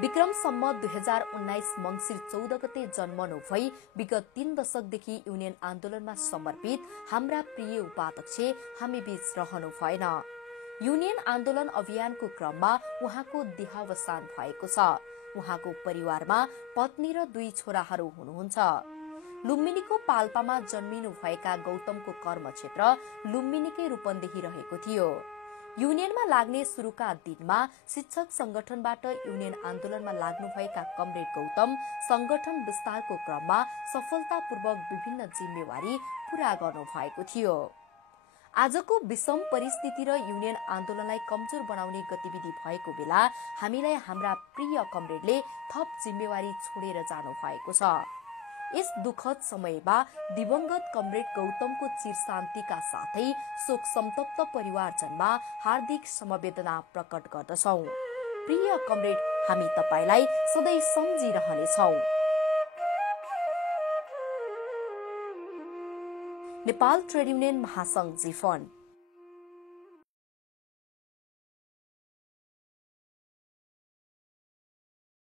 विक्रम सम्मत 2019 मंसिर 14 गते जन्मनु भई विगत 3 दशकदेखि युनियन आन्दोलनमा समर्पित हाम्रा प्रिय उपाध्यक्ष हामी बीच रहनु भएन। युनियन आन्दोलन अभियानको क्रममा उहाँको देहावसान भएको छ। उहाँको परिवारमा पत्नी र 2 छोराहरू हुनुहुन्छ। लुम्बिनीको पाल्पामा जन्मिनु भएका गौतमको कर्मक्षेत्र लुम्बिनीकै रूपन्देही रहेको थियो। युनियनमा लाग्ने सुरुका दिनमा शिक्षक संगठनबाट युनियन आन्दोलनमा लाग्नुभएका कमरेड गौतम संगठन विस्तारको क्रममा सफलतापूर्वक विभिन्न जिम्मेवारी पूरा गर्नु भएको थियो। आजको विषम परिस्थिति र युनियन आन्दोलनलाई कमजोर बनाउने गतिविधि भएको बेला हामीलाई हाम्रा प्रिय कमरेडले थप जिम्मेवारी छोडेर जानु भएको छ। यस दुखद समयमा दिवंगत कमरेड गौतमको चिर शान्तिका साथै शोक संतप्त परिवारजनमा हार्दिक समवेदना प्रकट गर्दछौं। प्रिय कमरेड, हामी तपाईलाई सधैँ सम्झिरहनेछौं। नेपाल ट्रेड युनियन महासंघ जिफन।